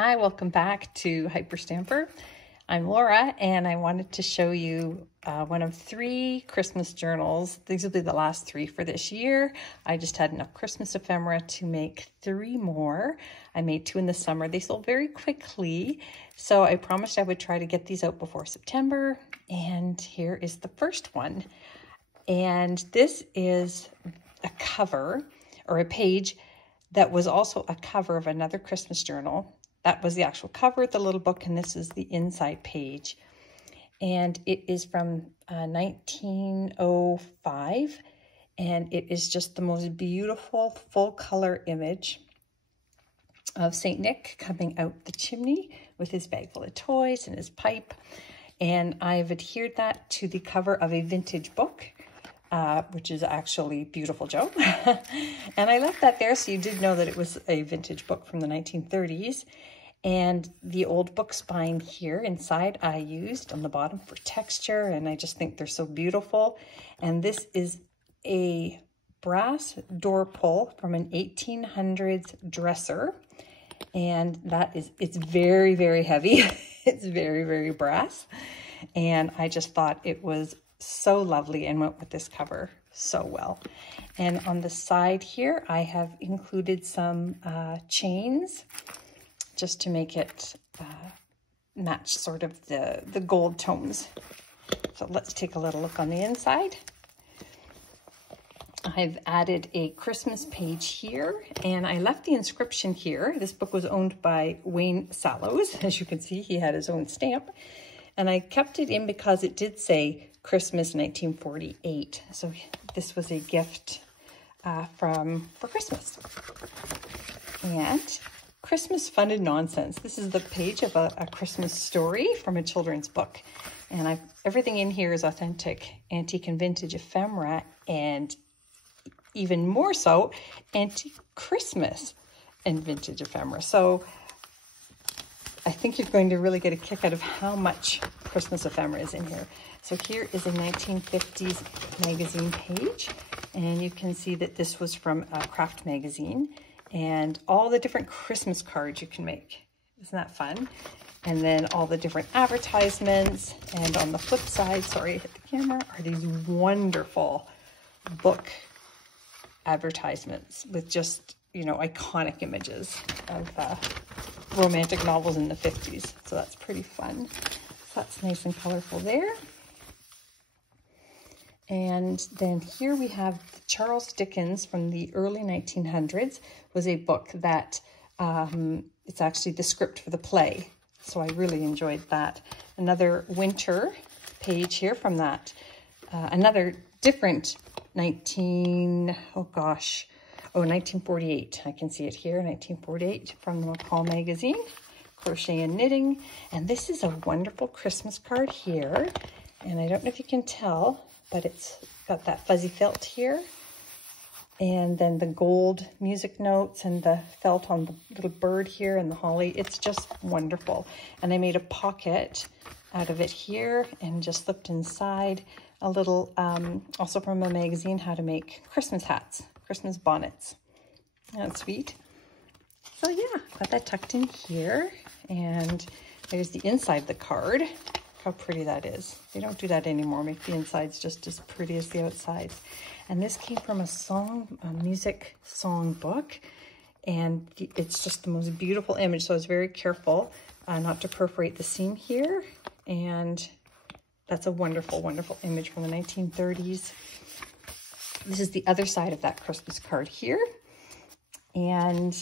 Hi, welcome back to Hyperstamper. I'm Laura, and I wanted to show you one of 3 Christmas journals. These will be the last 3 for this year. I just had enough Christmas ephemera to make 3 more. I made 2 in the summer. They sold very quickly, so I promised I would try to get these out before September. And here is the first one. And this is a cover or a page that was also a cover of another Christmas journal. That was the actual cover of the little book, and this is the inside page. And it is from 1905, and it is just the most beautiful full color image of St. Nick coming out the chimney with his bag full of toys and his pipe. And I've adhered that to the cover of a vintage book, which is actually Beautiful Joe. And I left that there so you did know that it was a vintage book from the 1930s. And the old book spine here inside I used on the bottom for texture, and I just think they're so beautiful. And this is a brass door pull from an 1800s dresser, and it's very, very heavy. It's very, very brass, and I just thought it was so lovely and went with this cover so well. And on the side here I have included some chains just to make it match sort of the gold tones. So let's take a little look on the inside. I've added a Christmas page here, and I left the inscription here. This book was owned by Wayne Sallows. As you can see, he had his own stamp. And I kept it in because it did say Christmas 1948. So this was a gift for Christmas. And Christmas Fun and Nonsense. This is the page of a Christmas story from a children's book. And everything in here is authentic antique and vintage ephemera, and even more so antique Christmas and vintage ephemera. So I think you're going to really get a kick out of how much Christmas ephemera is in here. So here is a 1950s magazine page, and you can see that this was from a craft magazine, and all the different Christmas cards you can make. Isn't that fun? And then all the different advertisements, and on the flip side, sorry, I hit the camera, are these wonderful book advertisements with just, you know, iconic images of romantic novels in the 50s. So that's pretty fun. So that's nice and colorful there. And then here we have Charles Dickens from the early 1900s. Was a book that it's actually the script for the play. So I really enjoyed that. Another winter page here from that. Another different 1948. I can see it here, 1948 from the McCall magazine, Crochet and Knitting. And this is a wonderful Christmas card here. And I don't know if you can tell, but it's got that fuzzy felt here. And then the gold music notes and the felt on the little bird here and the holly. It's just wonderful. And I made a pocket out of it here and just slipped inside a little, also from a magazine, how to make Christmas hats, Christmas bonnets. That's sweet. So yeah, got that tucked in here. And there's the inside of the card. How pretty that is. They don't do that anymore. Make the insides just as pretty as the outsides. And this came from a music song book, and it's just the most beautiful image. So I was very careful not to perforate the seam here, and that's a wonderful, wonderful image from the 1930s. This is the other side of that Christmas card here, and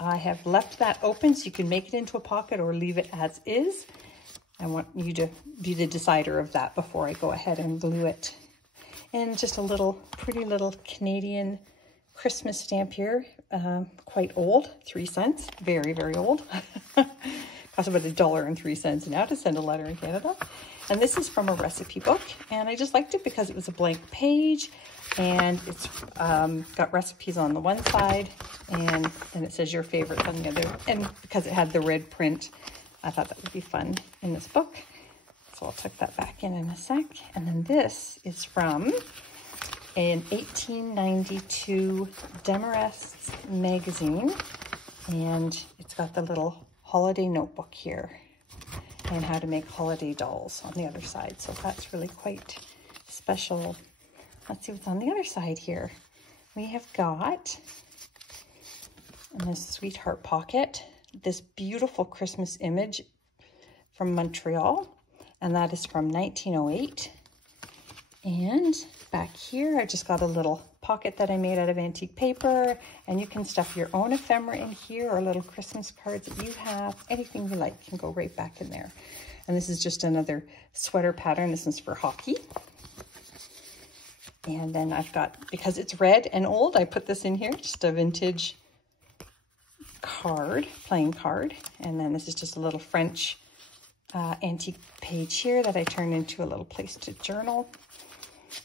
I have left that open so you can make it into a pocket or leave it as is. I want you to be the decider of that before I go ahead and glue it. And just a little pretty little Canadian Christmas stamp here, quite old, 3 cents, very, very old. Costs about $1.03 now to send a letter in Canada. And this is from a recipe book, and I just liked it because it was a blank page, and it's got recipes on the one side, and then it says your favorites on the other. And because it had the red print, I thought that would be fun in this book. So I'll tuck that back in a sec. And then this is from an 1892 Demarest magazine, and it's got the little holiday notebook here, and how to make holiday dolls on the other side. So that's really quite special. Let's see what's on the other side here. We have got, in this sweetheart pocket, this beautiful Christmas image from Montreal, and that is from 1908. And back here, I just got a little pocket that I made out of antique paper, and you can stuff your own ephemera in here, or little Christmas cards that you have. Anything you like can go right back in there. And this is just another sweater pattern. This is for hockey. And then I've got, because it's red and old, I put this in here, just a vintage card, playing card. And then this is just a little French antique page here that I turned into a little place to journal.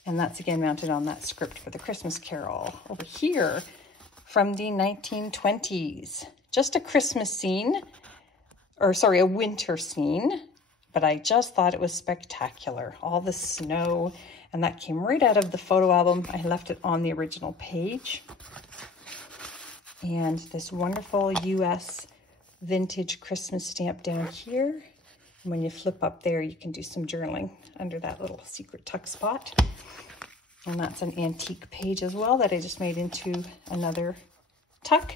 And that's again mounted on that script for the Christmas Carol. Over here, from the 1920s, just a Christmas scene, or sorry, a winter scene, but I just thought it was spectacular. All the snow, and that came right out of the photo album. I left it on the original page. And this wonderful US vintage Christmas stamp down here. And when you flip up there, you can do some journaling under that little secret tuck spot. And that's an antique page as well that I just made into another tuck.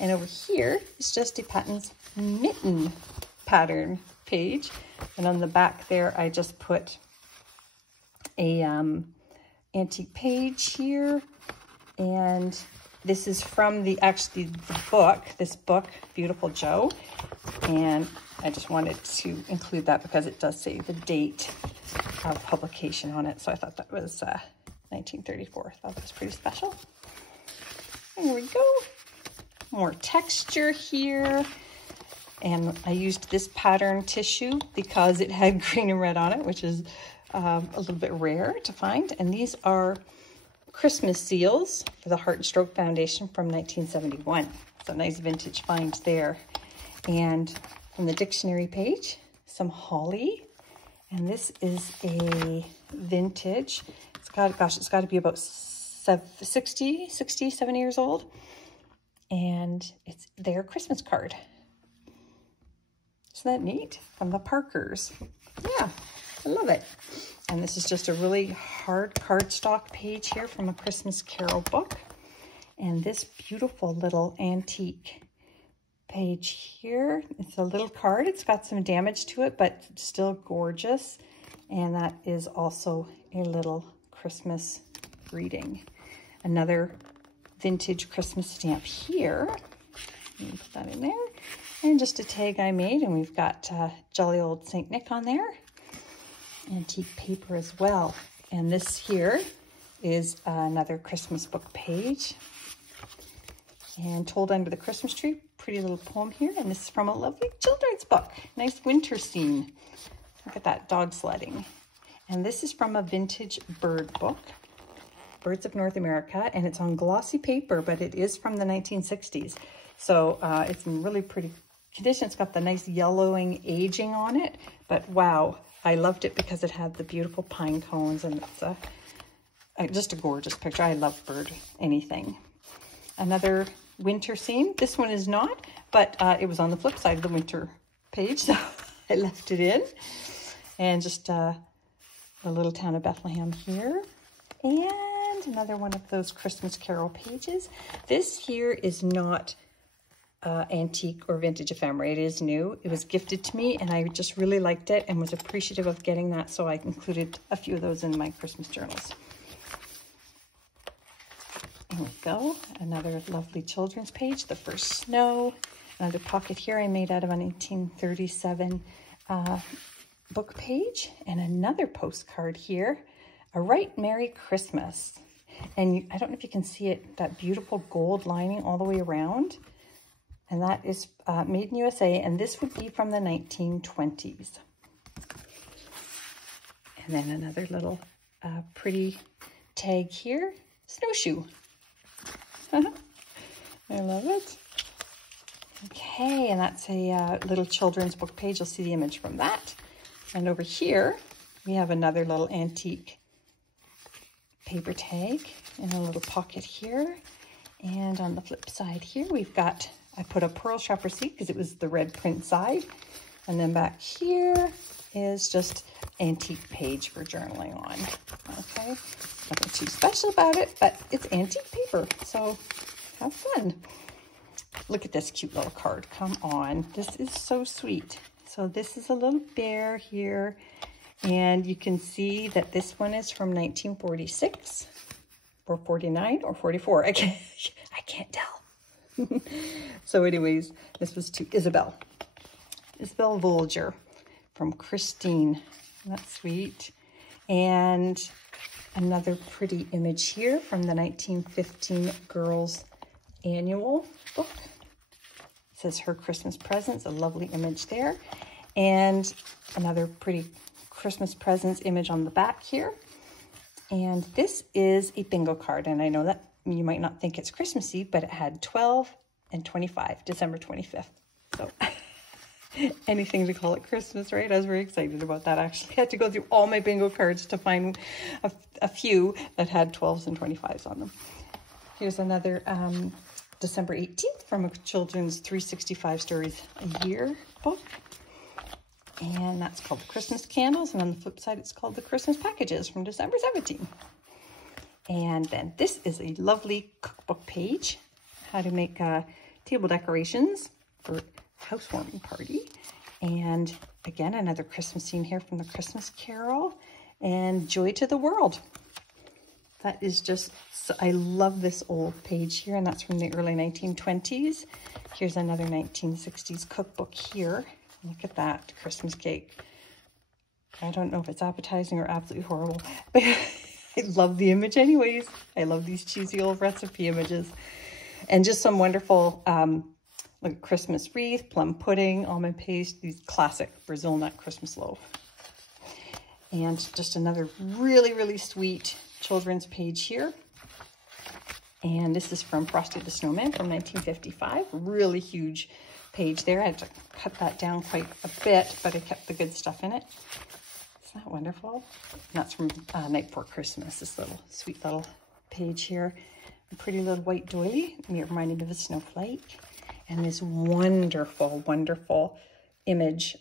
And over here is just a Patton's mitten pattern page. And on the back there, I just put a antique page here. And this is from the book, this book, Beautiful Joe. And I just wanted to include that because it does say the date of publication on it. So I thought that was 1934. I thought that was pretty special. There we go. More texture here. And I used this pattern tissue because it had green and red on it, which is a little bit rare to find. And these are Christmas seals for the Heart and Stroke Foundation from 1971. It's a nice vintage find there. And from the dictionary page, some holly. And this is a vintage. It's got, gosh, it's got to be about 70 years old. And it's their Christmas card. Isn't that neat? From the Parkers. Yeah, I love it. And this is just a really hard cardstock page here from a Christmas Carol book. And this beautiful little antique page here. It's a little card. It's got some damage to it, but still gorgeous. And that is also a little Christmas greeting. Another vintage Christmas stamp here. Put that in there. And just a tag I made, and we've got jolly old St. Nick on there. Antique paper as well. And this here is another Christmas book page. And Told Under the Christmas Tree, pretty little poem here. And this is from a lovely children's book. Nice winter scene. Look at that, dog sledding. And this is from a vintage bird book, Birds of North America. And it's on glossy paper, but it is from the 1960s. So it's in really pretty condition. It's got the nice yellowing aging on it. But wow, I loved it because it had the beautiful pine cones. And it's just a gorgeous picture. I love bird anything. Another winter scene. This one is not, but it was on the flip side of the winter page, so I left it in. And just the little town of Bethlehem here. And another one of those Christmas Carol pages. This here is not antique or vintage ephemera. It is new. It was gifted to me, and I just really liked it and was appreciative of getting that, so I included a few of those in my Christmas journals. There we go. Another lovely children's page, The First Snow. Another pocket here I made out of a 1937 book page. And another postcard here, A Right Merry Christmas. And I don't know if you can see it, that beautiful gold lining all the way around. And that is made in USA, and this would be from the 1920s. And then another little pretty tag here, snowshoe. I love it. Okay, and that's a little children's book page. You'll see the image from that. And over here, we have another little antique paper tag in a little pocket here. And on the flip side here, we've got I put a pearl shopper seat because it was the red print side. And then back here is just antique page for journaling on. Okay, nothing too special about it, but it's antique paper, so have fun. Look at this cute little card. Come on, this is so sweet. So this is a little bear here, and you can see that this one is from 1946 or 49 or 44. I can't tell. So anyways, this was to Isabel Voyager from Christine. That's sweet. And another pretty image here from the 1915 Girls Annual book. It says Her Christmas Presents, a lovely image there. And another pretty Christmas presents image on the back here. And this is a bingo card. And I know that you might not think it's Christmassy, but it had 12 and 25, December 25th. So anything to call it Christmas, right? I was very excited about that, actually. I had to go through all my bingo cards to find a few that had 12s and 25s on them. Here's another December 18th from a children's 365 Stories a Year book. And that's called Christmas Candles. And on the flip side, it's called the Christmas Packages from December 17th. And then this is a lovely cookbook page, how to make table decorations for housewarming party. And again, another Christmas scene here from the Christmas Carol and Joy to the World. That is just, I love this old page here, and that's from the early 1920s. Here's another 1960s cookbook here. Look at that Christmas cake. I don't know if it's appetizing or absolutely horrible, but I love the image anyways. I love these cheesy old recipe images. And just some wonderful like Christmas wreath, plum pudding, almond paste, these classic Brazil nut Christmas loaf. And just another really, really sweet children's page here. And this is from Frosty the Snowman from 1955. Really huge page there. I had to cut that down quite a bit, but I kept the good stuff in it. Isn't that wonderful? And that's from Night Before Christmas, this little sweet little page here. A pretty little white doily, reminding me of a snowflake. And this wonderful, wonderful image.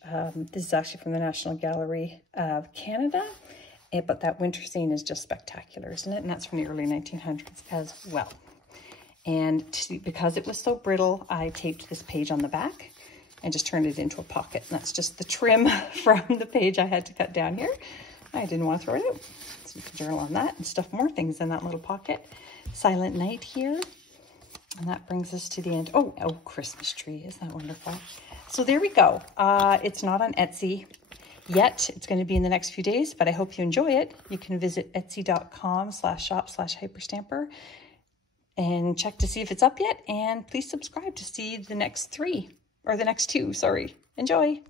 This is actually from the National Gallery of Canada. But that winter scene is just spectacular, isn't it? And that's from the early 1900s as well. And because it was so brittle, I taped this page on the back and just turned it into a pocket. And that's just the trim from the page I had to cut down here. I didn't want to throw it out. So you can journal on that and stuff more things in that little pocket. Silent Night here. And that brings us to the end. Oh, Christmas tree. Isn't that wonderful? So there we go. It's not on Etsy yet. It's going to be in the next few days, but I hope you enjoy it. You can visit etsy.com/shop/hyperstamper and check to see if it's up yet. And please subscribe to see the next 3 or the next 2. Sorry. Enjoy.